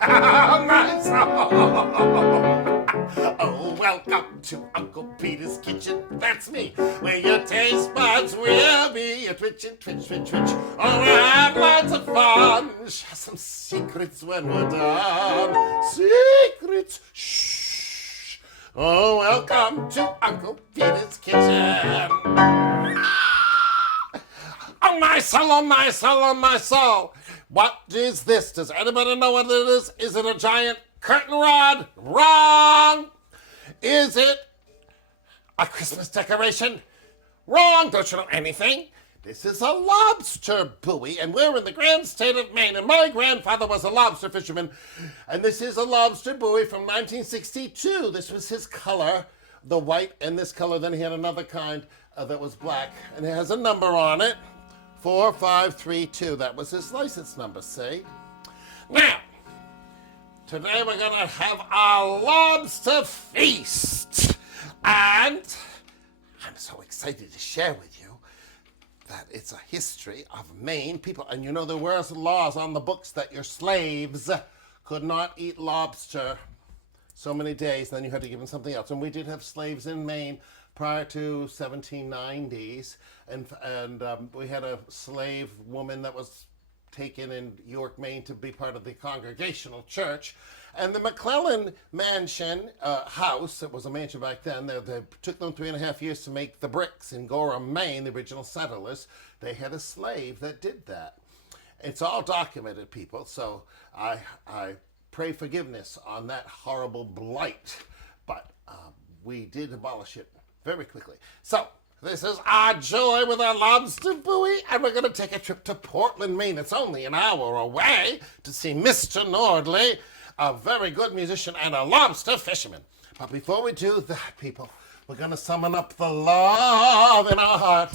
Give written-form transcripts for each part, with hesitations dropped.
My soul. Oh, welcome to Uncle Peter's kitchen. That's me. Where your taste buds will be a twitching, twitch, twitch, twitch. Oh, we'll have lots of fun. Share some secrets when we're done. Secrets. Shh. Oh, welcome to Uncle Peter's kitchen. Oh, my soul, oh, my soul, oh, my soul. What is this? Does anybody know what it is? Is it a giant curtain rod? Wrong. Is it a Christmas decoration? Wrong. Don't you know anything? This is a lobster buoy, and we're in the grand state of Maine, and my grandfather was a lobster fisherman, and this is a lobster buoy from 1962. This was his color, the white and this color. Then he had another kind that was black, and it has a number on it. 4532. That was his license number, see? Now, today we're going to have a lobster feast. And I'm so excited to share with you that it's a history of Maine people. And you know, there were laws on the books that your slaves could not eat lobster so many days, then you had to give them something else. And we did have slaves in Maine prior to 1790s, and we had a slave woman that was taken in York, Maine to be part of the Congregational Church. And the McClellan mansion house, it was a mansion back then, they took them 3.5 years to make the bricks in Gorham, Maine, the original settlers. They had a slave that did that. It's all documented, people, so I pray forgiveness on that horrible blight, but we did abolish it very quickly. So, this is our joy with our lobster buoy, and we're going to take a trip to Portland, Maine. It's only an hour away to see Mr. Nordley, a very good musician and a lobster fisherman. But before we do that, people, we're going to summon up the love in our heart.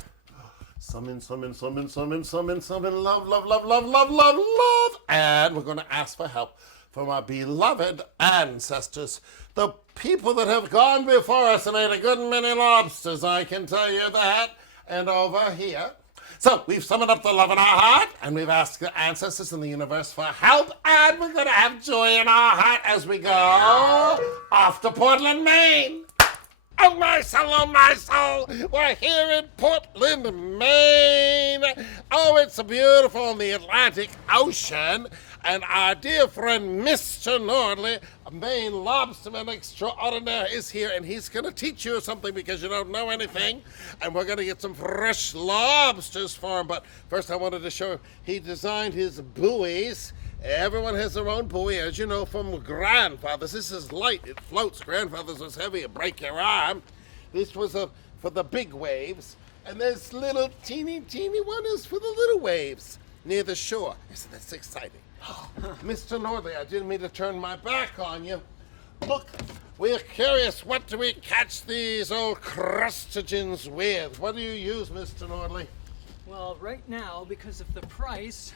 Summon, summon, summon, summon, summon, summon, love, love, love, love, love, love, love. And we're going to ask for help from our beloved ancestors, the people that have gone before us and ate a good many lobsters, I can tell you that, and over here. So we've summoned up the love in our heart, and we've asked the ancestors in the universe for help, and we're going to have joy in our heart as we go off to Portland, Maine. Oh, my soul, oh, my soul. We're here in Portland, Maine. Oh, it's beautiful on the Atlantic Ocean. And our dear friend, Mr. Nordley, a Maine Lobsterman extraordinaire, is here, and he's going to teach you something because you don't know anything. And we're going to get some fresh lobsters for him. But first, I wanted to show he designed his buoys. Everyone has their own buoy, as you know from grandfathers. This is light, it floats. Grandfather's was heavy, it break your arm. This was for the big waves. And this little teeny one is for the little waves near the shore. Isn't that exciting? Mr. Nordley, I didn't mean to turn my back on you. Look, we're curious, what do we catch these old crustaceans with? What do you use, Mr. Nordley? Well, right now, because of the price,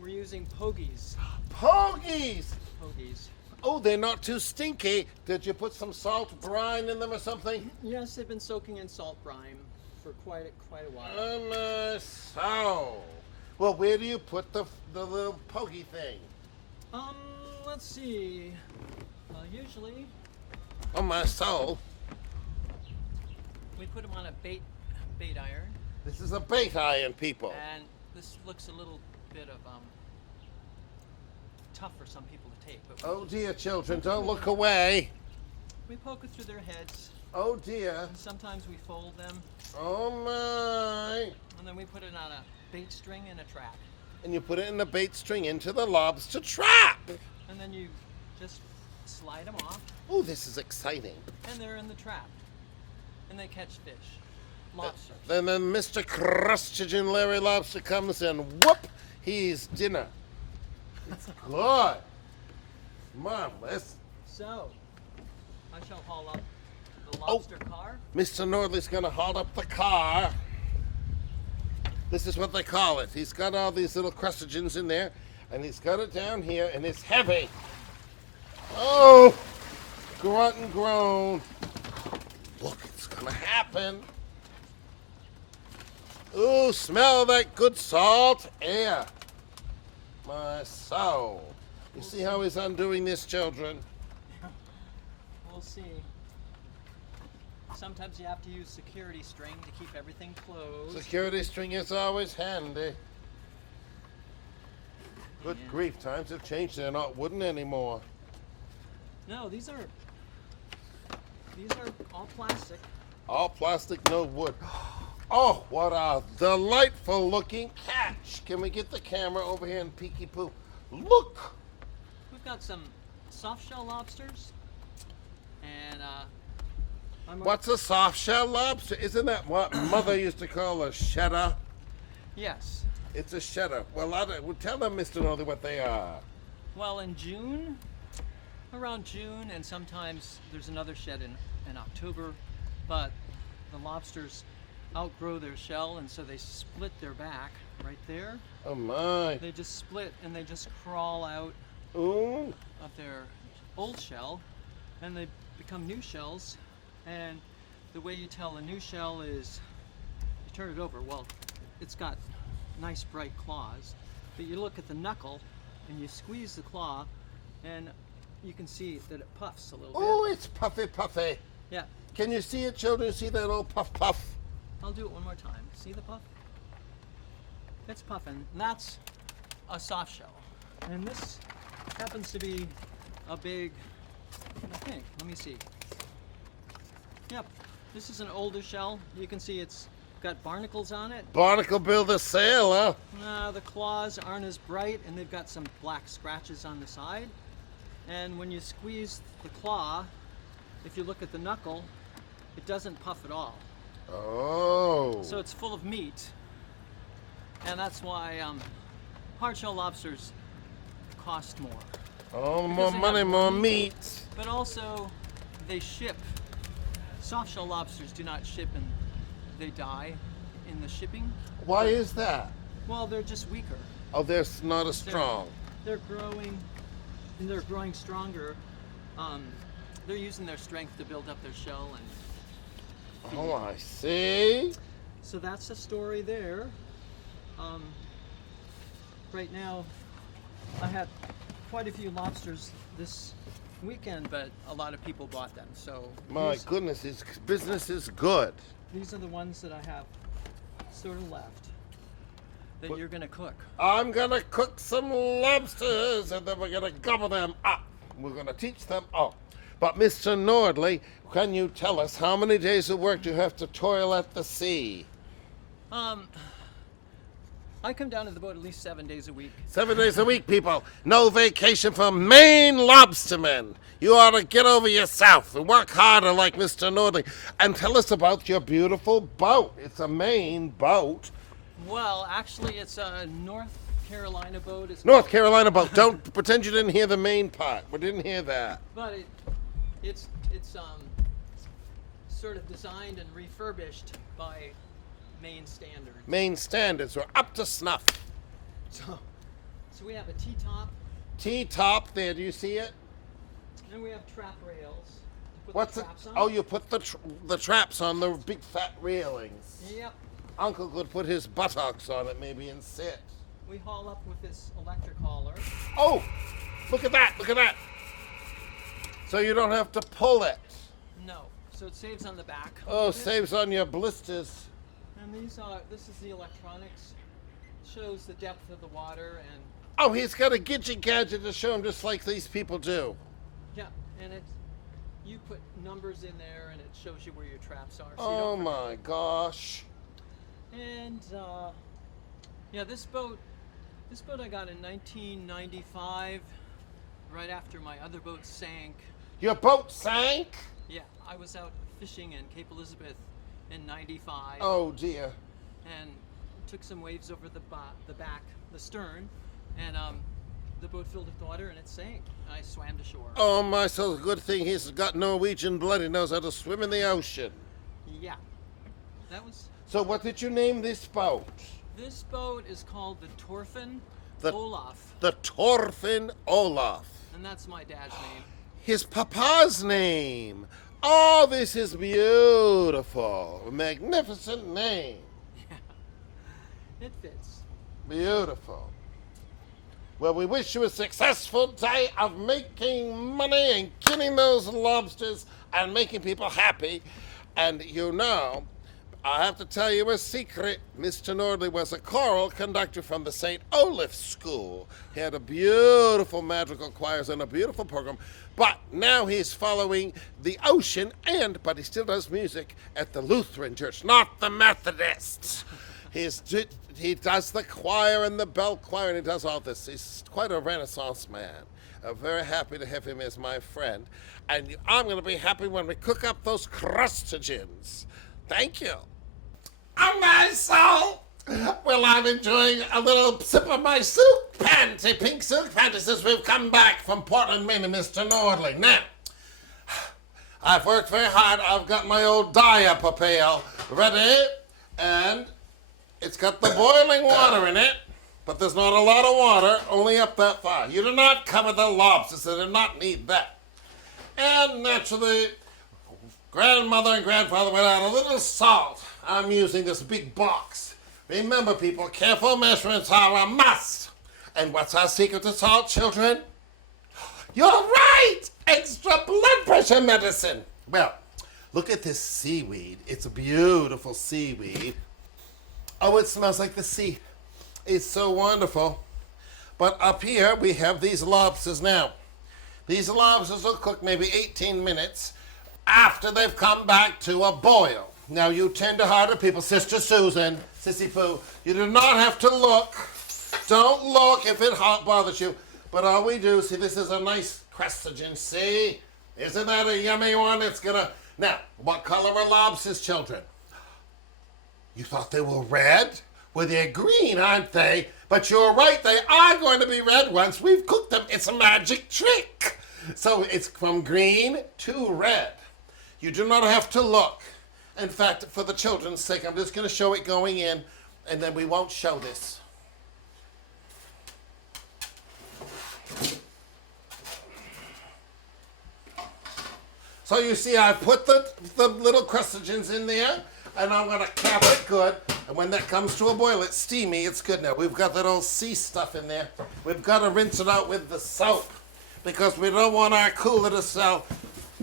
we're using pogies. Pogies! Pogies. Oh, they're not too stinky. Did you put some salt brine in them or something? Yes, they've been soaking in salt brine for quite a while. Oh, my soul. Well, where do you put the little pokey thing? Let's see. Usually Oh, my soul. we put them on a bait iron, This is a bait iron, people. and this looks a little bit of tough for some people to take. But Oh, dear, children, don't look away. we poke it through their heads. Oh, dear. And sometimes we fold them, Oh, my. and then we put it on a bait string in a trap. And you put it in the bait string into the lobster trap. And then you just slide them off, Oh, this is exciting. and they're in the trap. And they catch fish. Lobsters. Then Mr. Crustacean Larry Lobster comes and whoop, he's dinner. It's good. Marvelous. So, I shall haul up the lobster car. Mr. Nordley's gonna haul up the car. This is what they call it. He's got all these little crustaceans in there, and he's got it down here, and it's heavy. Oh, grunt and groan. Look, it's gonna happen. Ooh, smell that good salt air. My soul. You see how he's undoing this, children? We'll see. Sometimes you have to use security string to keep everything closed. Security string is always handy. Good Yeah. grief, times have changed. They're not wooden anymore. No, these are all plastic. All plastic, no wood. Oh, what a delightful looking catch. Can we get the camera over here and peeky poo? Look! We've got some soft shell lobsters, and What's a soft shell lobster? Isn't that what Mother used to call a shedder? Yes. It's a shedder. Well, tell them, Mr. Northey, what they are. Well, in June, around June, and sometimes there's another shed in October, but the lobsters outgrow their shell, and so they split their back right there. Oh my. They just split and they just crawl out Ooh. of their old shell, and they become new shells. And the way you tell a new shell is you turn it over. Well, it's got nice bright claws, but you look at the knuckle and you squeeze the claw, and you can see that it puffs a little Oh, bit. it's puffy puffy. Yeah, Can you see it, children? See that old puff puff? I'll do it one more time. See the puff? It's puffing. And that's a soft shell. And this happens to be a big, I think, let me see. Yep, this is an older shell. You can see it's got barnacles on it. Barnacle build a sail, huh? The claws aren't as bright, and they've got some black scratches on the side. And when you squeeze the claw, if you look at the knuckle, it doesn't puff at all. Oh. So it's full of meat. And that's why hard-shell lobsters cost more. Oh, Because more they money, have more meat. meat. But also, they ship. Soft-shell lobsters do not ship, and they die in the shipping. Why is that? Well, they're just weaker. Oh, they're not as strong. They're growing, and they're growing stronger. They're using their strength to build up their shell, and Oh, I see. so that's the story there. Right now, I had quite a few lobsters this weekend, but a lot of people bought them. So My goodness, his business is good. these are the ones that I have sort of left that you're gonna cook. I'm gonna cook some lobsters and then we're gonna gobble them up. We're gonna teach them all. But Mr. Nordley, can you tell us how many days of work do you have to toil at the sea? I come down to the boat at least 7 days a week. 7 days a week, people. No vacation for Maine Lobstermen. You ought to get over yourself and work harder like Mr. Nordley. And tell us about your beautiful boat. It's a Maine boat. Well, actually, it's a North Carolina boat. It's North Carolina boat. Don't pretend you didn't hear the Maine part. We didn't hear that. But it's sort of designed and refurbished by Maine standards. Maine standards. We're up to snuff. So we have a T-top, T-top there. Do you see it? and we have trap rails to put What's the it? traps on. Oh, you put the traps on the big fat railings. Yep. Uncle could put his buttocks on it maybe and sit. We haul up with this electric hauler. Oh, look at that. Look at that. So you don't have to pull it. No, so it saves on the back. a Oh, little bit. saves on your blisters. And this is the electronics. Shows the depth of the water, and Oh, he's got a gidget gadget to show him just like these people do. yeah, and you put numbers in there, and it shows you where your traps are. So Oh you don't my gosh. And yeah, this boat I got in 1995, right after my other boat sank. Your boat sank? Yeah, I was out fishing in Cape Elizabeth in 95, Oh dear. and took some waves over the stern, and the boat filled with water and it sank. I swam to shore. Oh my, so good thing he's got Norwegian blood. He knows how to swim in the ocean. Yeah, that was. So what did you name this boat? This boat is called the Torfin The- Olaf, The Torfin Olaf. and that's my dad's name. His papa's name. Oh, this is beautiful. A magnificent name. It fits. Beautiful. Well, we wish you a successful day of making money and killing those lobsters and making people happy. And you know, I have to tell you a secret. Mr. Nordley was a choral conductor from the St. Olaf School. He had a beautiful magical choirs and a beautiful program. But now he's following the ocean, but he still does music at the Lutheran Church, not the Methodists. He does the choir and the bell choir, and he does all this. He's quite a Renaissance man. I'm very happy to have him as my friend. And I'm going to be happy when we cook up those crustaceans. Thank you. Oh, my soul! Well, I'm enjoying a little sip of my silk panty, pink silk panty, since we've come back from Portland, Maine, and Mr. Nordley. Now, I've worked very hard. I've got my old diaper pail ready, and it's got the boiling water in it, but there's not a lot of water, only up that far. You do not cover the lobsters, they do not need that. And naturally, grandmother and grandfather went out a little salt. I'm using this big box. Remember, people, careful measurements are a must. And what's our secret to salt, children? You're right! Extra blood pressure medicine. Well, look at this seaweed. It's a beautiful seaweed. Oh, it smells like the sea. It's so wonderful. But up here, we have these lobsters now. These lobsters will cook maybe 18 minutes after they've come back to a boil. Now, you tender-hearted people, Sister Susan, Sissy Pooh, you do not have to look. Don't look if it bothers you. But all we do, see, this is a nice crustacean, see? Isn't that a yummy one? It's gonna... Now, what color are lobsters, children? You thought they were red? Well, they're green, aren't they? But you're right, they are going to be red once we've cooked them. It's a magic trick. So it's from green to red. You do not have to look. In fact, for the children's sake, I'm just going to show it going in, and then we won't show this. So you see, I put the little crustaceans in there, and I'm going to cap it good. And when that comes to a boil, it's steamy, it's good now. We've got that old sea stuff in there. We've got to rinse it out with the soap, because we don't want our cooler to smell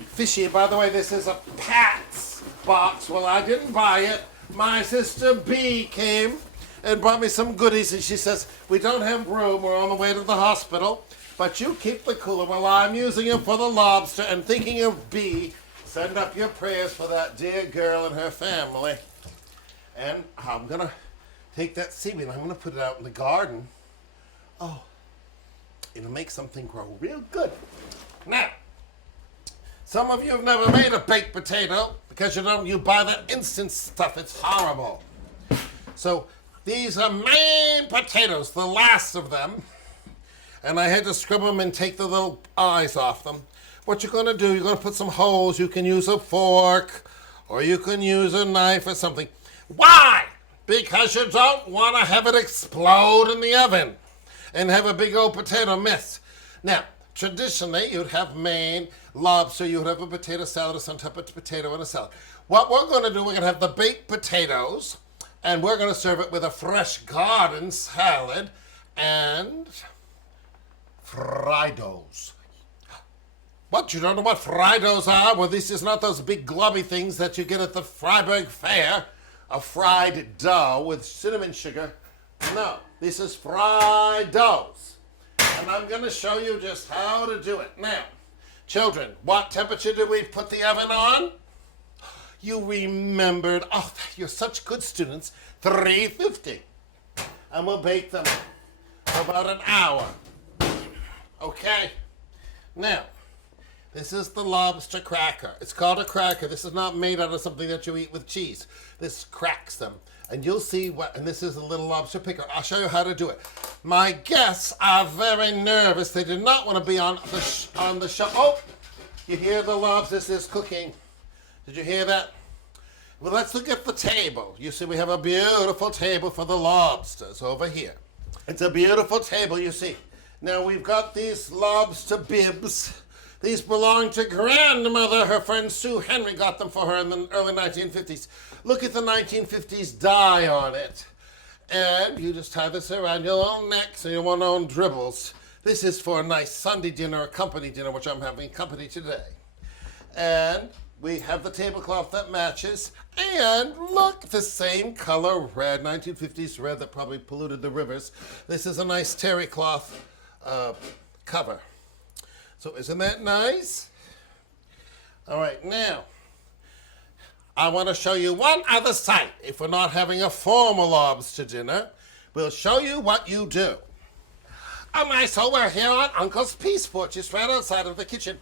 fishy. By the way, this is a Pat's box. Well, I didn't buy it. My sister B came and brought me some goodies, and she says, we don't have room, we're on the way to the hospital, but you keep the cooler while I'm using it for the lobster. And thinking of B, send up your prayers for that dear girl and her family. And I'm going to take that seaweed and I'm going to put it out in the garden. Oh, it'll make something grow real good. Now, some of you have never made a baked potato because you buy that instant stuff. It's horrible. So these are Maine potatoes, the last of them. And I had to scrub them and take the little eyes off them. What you're going to do, you're going to put some holes. You can use a fork or you can use a knife or something. Why? Because you don't want to have it explode in the oven and have a big old potato mess. Now, traditionally, you'd have Maine lobster, you'd have a potato salad or some type of potato and a salad. What we're going to do, we're going to have the baked potatoes, and we're going to serve it with a fresh garden salad and Fritos. What, you don't know what Fritos are? Well, this is not those big globby things that you get at the Freiburg Fair. A fried dough with cinnamon sugar. No, this is fried doughs. And I'm going to show you just how to do it. Now, children, what temperature do we put the oven on? You remembered. Oh, you're such good students. 350. And we'll bake them for about an hour. Okay? Now, this is the lobster cracker. It's called a cracker. This is not made out of something that you eat with cheese. This cracks them. And you'll see what, and this is a little lobster picker. I'll show you how to do it. My guests are very nervous. They do not want to be on the show. Oh, you hear the lobsters is cooking. Did you hear that? Well, let's look at the table. You see, we have a beautiful table for the lobsters over here. It's a beautiful table, you see. Now, we've got these lobster bibs. These belong to grandmother. Her friend Sue Henry got them for her in the early 1950s. Look at the 1950s dye on it. And you just tie this around your little neck so you won't own dribbles. This is for a nice Sunday dinner, a company dinner, which I'm having company today. And we have the tablecloth that matches. And look, the same color red, 1950s red that probably polluted the rivers. This is a nice terry cloth cover. So isn't that nice? All right, now, I want to show you one other sight. If we're not having a formal lobster dinner, we'll show you what you do. Oh my, so we're here on Uncle's Peace Porch, just right outside of the kitchen.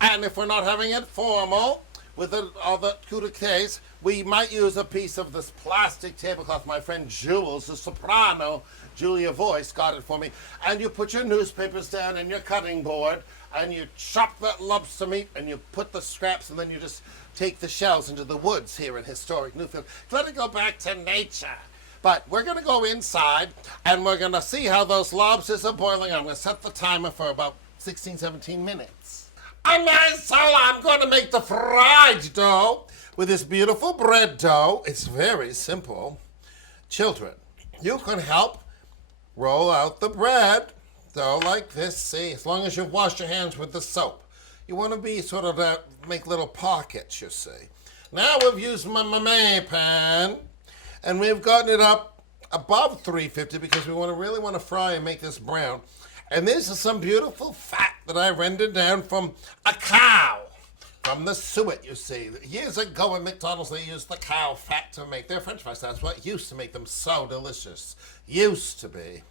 And if we're not having it formal, with all the coups, we might use a piece of this plastic tablecloth. My friend Jules, the soprano, Julia Voice, got it for me. And you put your newspapers down and your cutting board, and you chop that lobster meat, and you put the scraps, and then you just take the shells into the woods here in historic Newfield. Let it go back to nature. But we're going to go inside, and we're going to see how those lobsters are boiling. I'm going to set the timer for about 16, 17 minutes. On my soul, I'm going to make the fried dough with this beautiful bread dough. It's very simple. Children, you can help roll out the bread dough like this. See, as long as you've washed your hands with the soap. You want to be sort of make little pockets, you see. Now we've used my Maine pan, and we've gotten it up above 350 because we really want to fry and make this brown. And this is some beautiful fat that I rendered down from a cow, from the suet, you see. Years ago at McDonald's, they used the cow fat to make their French fries. That's what used to make them so delicious. Used to be.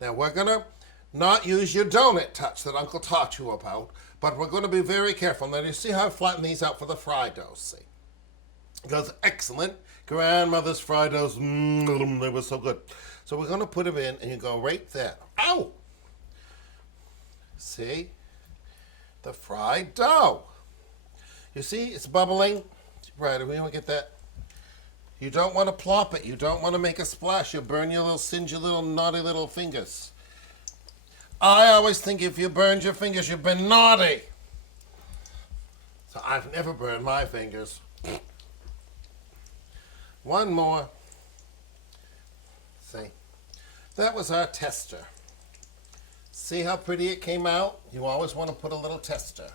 Now we're going to not use your donut touch that Uncle taught you about, but we're going to be very careful. Now, you see how I flatten these out for the fried dough, see? It goes excellent. Grandmother's fried doughs, they were so good. So we're going to put them in, and you go right there. Ow! See? The fried dough. You see, it's bubbling. Right, we don't get that. You don't want to plop it. You don't want to make a splash. You'll burn your little, singe your little naughty little fingers. I always think if you burned your fingers, you've been naughty. So I've never burned my fingers. One more. See, that was our tester. See how pretty it came out? You always want to put a little tester.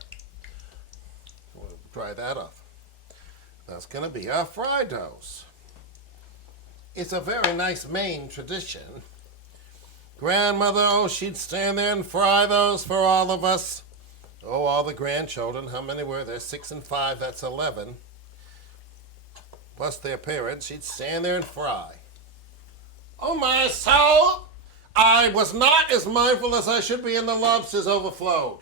We'll dry that off. That's going to be our fried doughs. It's a very nice Maine tradition. Grandmother, oh, she'd stand there and fry those for all of us. Oh, all the grandchildren. How many were there? 6 and 5, that's 11. Plus their parents. She'd stand there and fry. Oh, my soul! I was not as mindful as I should be, and the lobsters overflowed.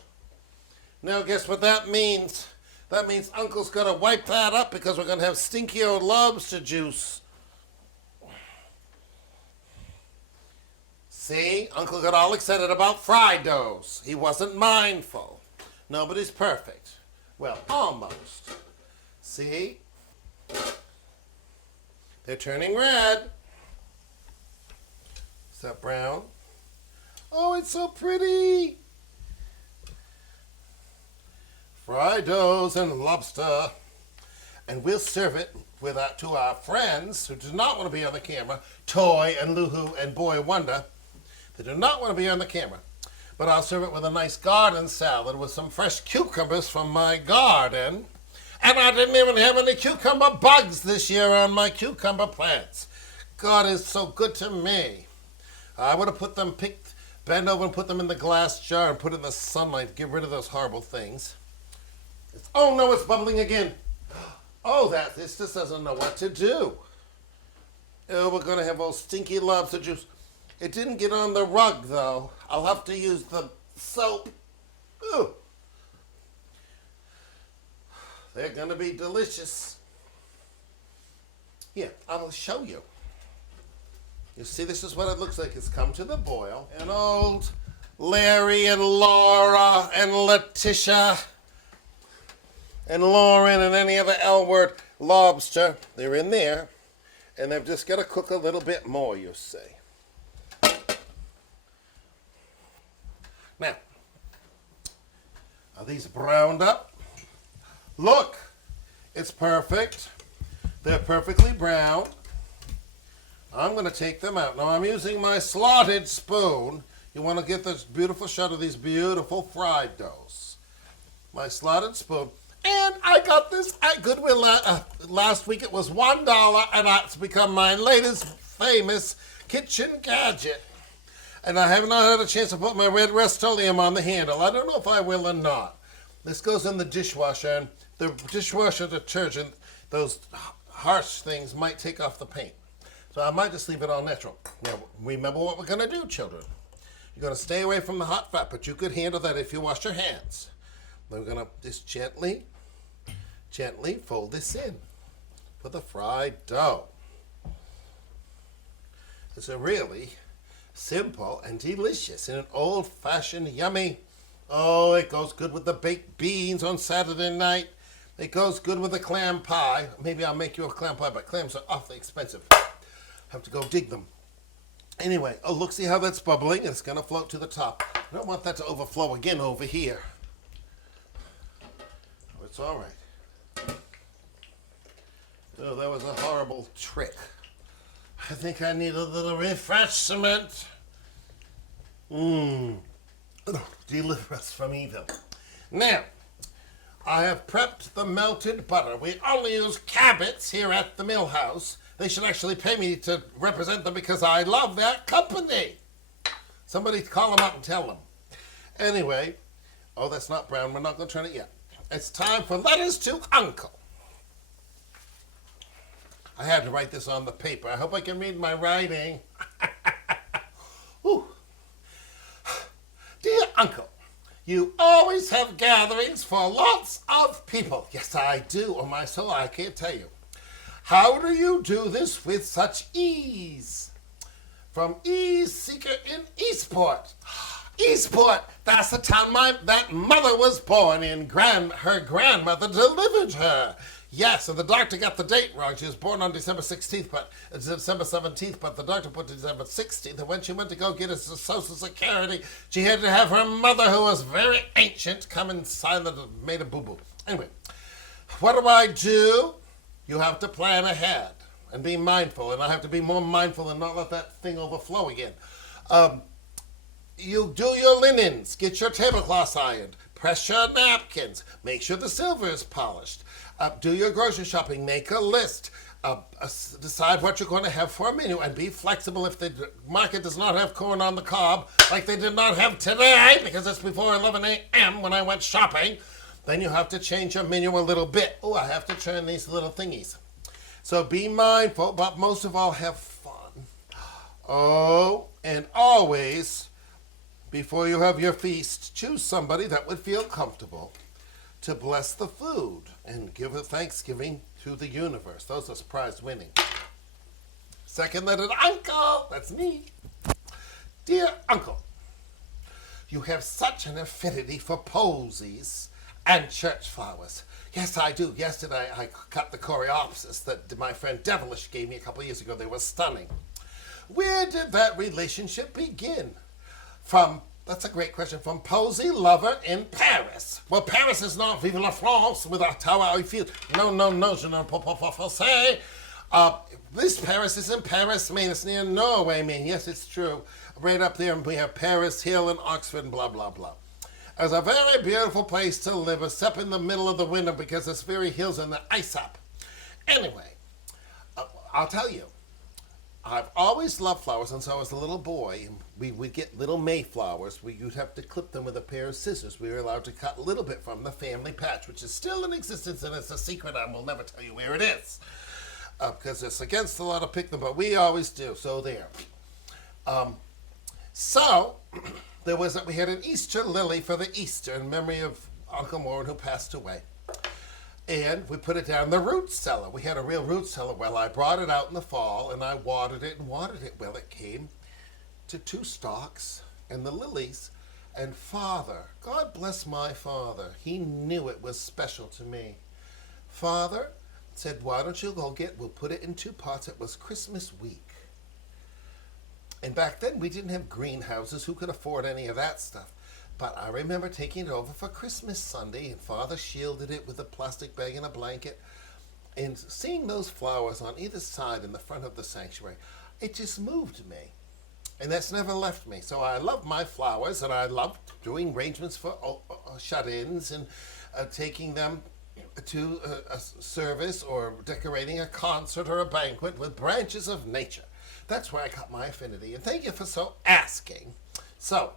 Now, guess what that means? That means Uncle's got to wipe that up because we're going to have stinky old lobster juice. See, Uncle got all excited about fried doughs. He wasn't mindful. Nobody's perfect. Well, almost. See? They're turning red. Is that brown? Oh, it's so pretty. Fried doughs and lobster. And we'll serve it to our friends who do not want to be on the camera, Toy and Luhu and Boy Wonder. They do not want to be on the camera. But I'll serve it with a nice garden salad with some fresh cucumbers from my garden. And I didn't even have any cucumber bugs this year on my cucumber plants. God is so good to me. I would have bend over and put them in the glass jar and put it in the sunlight to get rid of those horrible things. Oh no, it's bubbling again. Oh, this just doesn't know what to do. Oh, we're going to have old stinky lobster juice. It didn't get on the rug, though. I'll have to use the soap. Ooh. They're going to be delicious. Here, I will show you. You see, this is what it looks like. It's come to the boil. And old Larry and Laura and Letitia and Lauren and any other L-word lobster, they're in there. And they've just got to cook a little bit more, you see. Now, are these browned up? Look, it's perfect. They're perfectly brown. I'm going to take them out. Now I'm using my slotted spoon. You want to get this beautiful shot of these beautiful fried doughs. My slotted spoon. And I got this at Goodwill last week. It was $1, and it's become my latest famous kitchen gadget. And I have not had a chance to put my red Rust-Oleum on the handle. I don't know if I will or not. This goes in the dishwasher, and the dishwasher detergent, those harsh things might take off the paint. So I might just leave it all natural. Now, remember what we're going to do, children. You're going to stay away from the hot fat, but you could handle that if you wash your hands. We're going to just gently fold this in for the fried dough. It's a really simple and delicious and an old-fashioned yummy. Oh, it goes good with the baked beans on Saturday night. It goes good with a clam pie. Maybe I'll make you a clam pie, but clams are awfully expensive. Have to go dig them. Anyway, oh, look, see how that's bubbling? It's going to float to the top. I don't want that to overflow again over here. Oh, it's all right. Oh, that was a horrible trick. I think I need a little refreshment. Deliver us from evil. Now, I have prepped the melted butter. We only use Cabot's here at the mill house. They should actually pay me to represent them because I love that company. Somebody call them up and tell them. Anyway, oh, that's not brown. We're not going to turn it yet. It's time for letters to Uncle. I had to write this on the paper. I hope I can read my writing. Ooh. Dear Uncle, you always have gatherings for lots of people. Yes, I do. Oh, my soul, I can't tell you. How do you do this with such ease? From Ease Seeker in Eastport. Eastport, that's the town that mother was born in. Her grandmother delivered her. Yes, and the doctor got the date wrong. She was born on December 16th, but December 17th, but the doctor put December 16th. And when she went to go get her Social Security, she had to have her mother, who was very ancient, come and sign that made a boo-boo. Anyway, what do? You have to plan ahead and be mindful, and I have to be more mindful and not let that thing overflow again. You do your linens, get your tablecloths ironed, press your napkins, make sure the silver is polished. Do your grocery shopping, make a list, decide what you're going to have for a menu, and be flexible if the market does not have corn on the cob, like they did not have today, because it's before 11 a.m. when I went shopping. Then you have to change your menu a little bit. Oh, I have to turn these little thingies. So be mindful, but most of all, have fun. Oh, and always, before you have your feast, choose somebody that would feel comfortable to bless the food and give a thanksgiving to the universe. Those are prize winning. Second letter to Uncle. That's me. Dear Uncle, you have such an affinity for posies and church flowers. Yes, I do. Yesterday I cut the coreopsis that my friend Devilish gave me a couple of years ago. They were stunning. Where did that relationship begin? That's a great question. From posy lover in Paris. Well, Paris is not Vive la France without how I feel. No, je ne peux pas français. This Paris is in Paris, Maine. It's near Norway, Maine. Yes, it's true. Right up there, we have Paris Hill and Oxford and blah, blah, blah. It's a very beautiful place to live, except in the middle of the winter because it's very hills and the ice up. Anyway, I'll tell you, I've always loved flowers, and so as a little boy, we would get little Mayflowers. You'd have to clip them with a pair of scissors. We were allowed to cut a little bit from the family patch, which is still in existence, and it's a secret. I will never tell you where it is, because it's against the law to pick them, but we always do, so there. We had an Easter lily for the Easter in memory of Uncle Warren, who passed away. And we put it down in the root cellar. We had a real root cellar. Well, I brought it out in the fall, and I watered it. Well, it came to 2 stalks, and the lilies. And Father, God bless my father, he knew it was special to me. Father said, why don't you we'll put it in 2 pots. It was Christmas week. And back then, we didn't have greenhouses. Who could afford any of that stuff? But I remember taking it over for Christmas Sunday, and Father shielded it with a plastic bag and a blanket. And seeing those flowers on either side in the front of the sanctuary, it just moved me. And that's never left me. So I love my flowers, and I love doing arrangements for shut-ins and taking them to a service or decorating a concert or a banquet with branches of nature. That's where I got my affinity. And thank you for so asking. So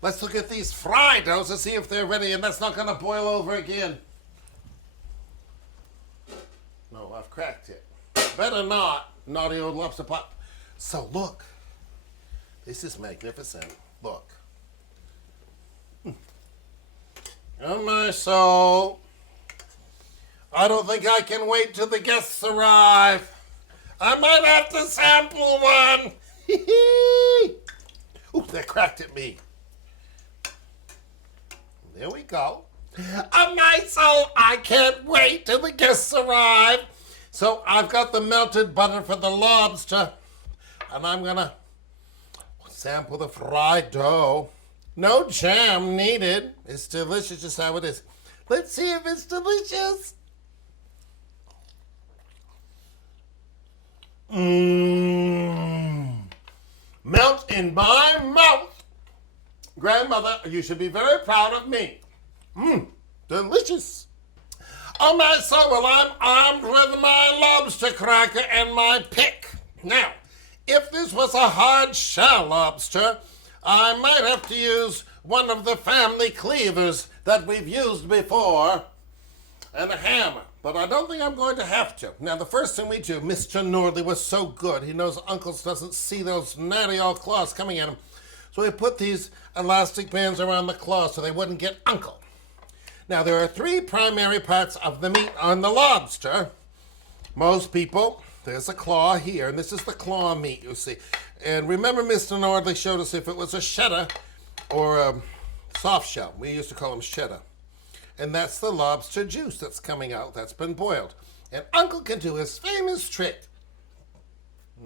let's look at these fried doughs and see if they're ready, and that's not going to boil over again. No, I've cracked it. Better not, naughty old lobster pot. So look. This is magnificent. Look. Oh my soul. I don't think I can wait till the guests arrive. I might have to sample one. Oops, that cracked at me. There we go. Oh my soul, I can't wait till the guests arrive. So I've got the melted butter for the lobster, and I'm gonna sample the fried dough. No jam needed. It's delicious just how it is. Let's see if it's delicious. Melt in my mouth. Grandmother, you should be very proud of me. Delicious. Oh my soul, well, I'm armed with my lobster cracker and my pick. Now, if this was a hard shell lobster, I might have to use one of the family cleavers that we've used before and a hammer. But I don't think I'm going to have to. Now, the first thing we do, Mr. Nordley was so good. He knows Uncle doesn't see those natty old claws coming at him. So he put these elastic bands around the claws so they wouldn't get Uncle. Now, there are 3 primary parts of the meat on the lobster. Most people, there's a claw here, and this is the claw meat, you see. And remember, Mr. Nordley showed us if it was a cheddar or a soft shell. We used to call them cheddar. And that's the lobster juice that's coming out. That's been boiled. And Uncle can do his famous trick.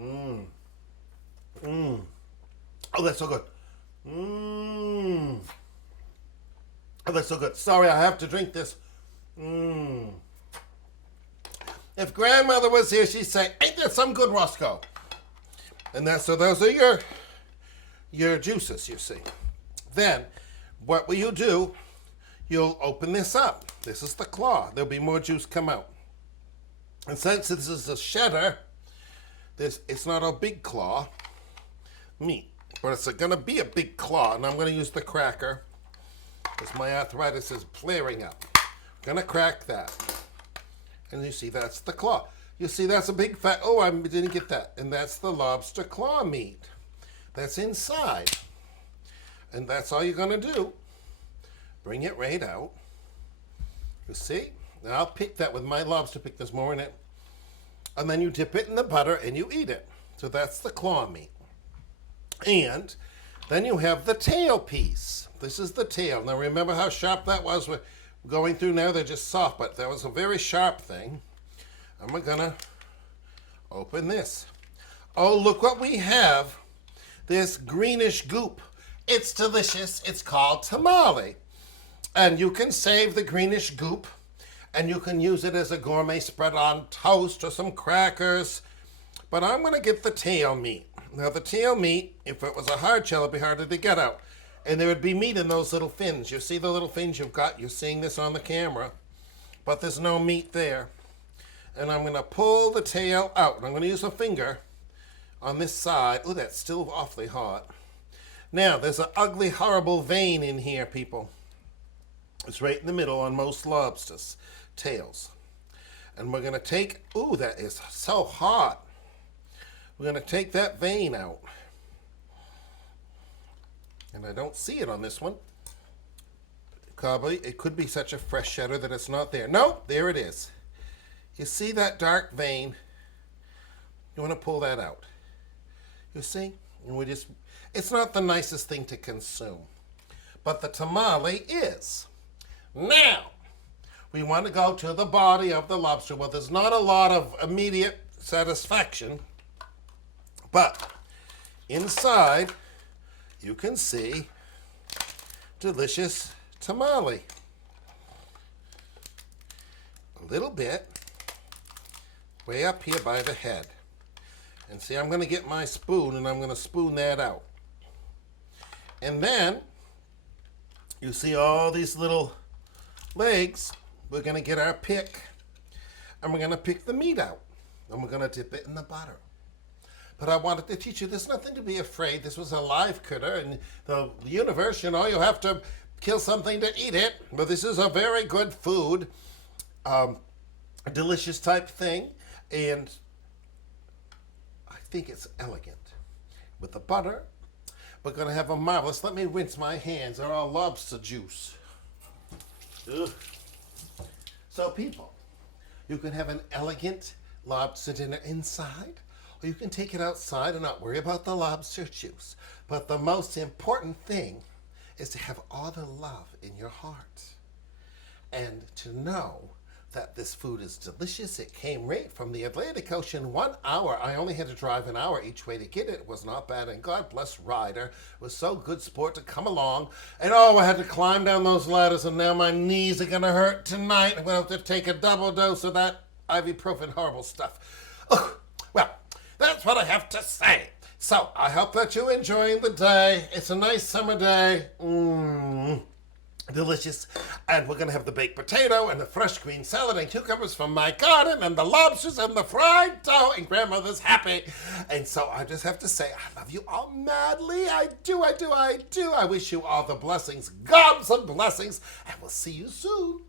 Oh, that's so good. Oh, that's so good. Sorry, I have to drink this. If Grandmother was here, she'd say, "Ain't that some good, Roscoe?" And so those are your juices, you see. Then, what will you do? You'll open this up. This is the claw. There'll be more juice come out. And since this is a cheddar, it's not a big claw meat, but it's going to be a big claw, and I'm going to use the cracker because my arthritis is flaring up. I'm going to crack that. And you see, that's the claw. You see, that's a big fat, oh, I didn't get that. And that's the lobster claw meat that's inside. And that's all you're going to do. Bring it right out. You see? Now I'll pick that with my lobster pick. There's more in it. And then you dip it in the butter and you eat it. So that's the claw meat. And then you have the tail piece. This is the tail. Now remember how sharp that was? We're going through now, they're just soft, but that was a very sharp thing. And we're gonna open this. Oh, look what we have. This greenish goop. It's delicious. It's called tamale. And you can save the greenish goop and you can use it as a gourmet spread on toast or some crackers. But I'm going to get the tail meat. Now the tail meat, if it was a hard shell, it'd be harder to get out. And there would be meat in those little fins. You see the little fins you've got? You're seeing this on the camera. But there's no meat there. And I'm going to pull the tail out. And I'm going to use a finger on this side. Oh, that's still awfully hot. Now, there's an ugly, horrible vein in here, people. It's right in the middle on most lobsters' tails. And we're going to take, ooh, that is so hot. We're going to take that vein out. And I don't see it on this one. Probably, it could be such a fresh cheddar that it's not there. No, there it is. You see that dark vein? You want to pull that out. You see? And we just, it's not the nicest thing to consume. But the tamale is. Now, we want to go to the body of the lobster. Well, there's not a lot of immediate satisfaction, but inside you can see delicious tamale. A little bit way up here by the head. And see, I'm going to get my spoon and I'm going to spoon that out. And then, you see all these little legs. We're going to get our pick and we're going to pick the meat out. And we're going to dip it in the butter. But I wanted to teach you there's nothing to be afraid. This was a live critter. In the universe, you know, you have to kill something to eat it. But this is a very good food. A delicious type thing. And I think it's elegant. With the butter, we're going to have a marvelous... Let me rinse my hands. They're all lobster juice. Ugh. So people, you can have an elegant lobster dinner inside, or you can take it outside and not worry about the lobster juice. But the most important thing is to have all the love in your heart and to know that this food is delicious. It came right from the Atlantic Ocean, 1 hour. I only had to drive an hour each way to get it. It was not bad, and God bless Ryder. It was so good sport to come along. And oh, I had to climb down those ladders, and now my knees are gonna hurt tonight. I'm gonna have to take a double dose of that ibuprofen horrible stuff. Oh, well, that's what I have to say. So, I hope that you're enjoying the day. It's a nice summer day. Delicious. And we're going to have the baked potato and the fresh green salad and cucumbers from my garden and the lobsters and the fried dough, and grandmother's happy. And so I just have to say, I love you all madly. I do. I wish you all the blessings, gobs of blessings, and we'll see you soon.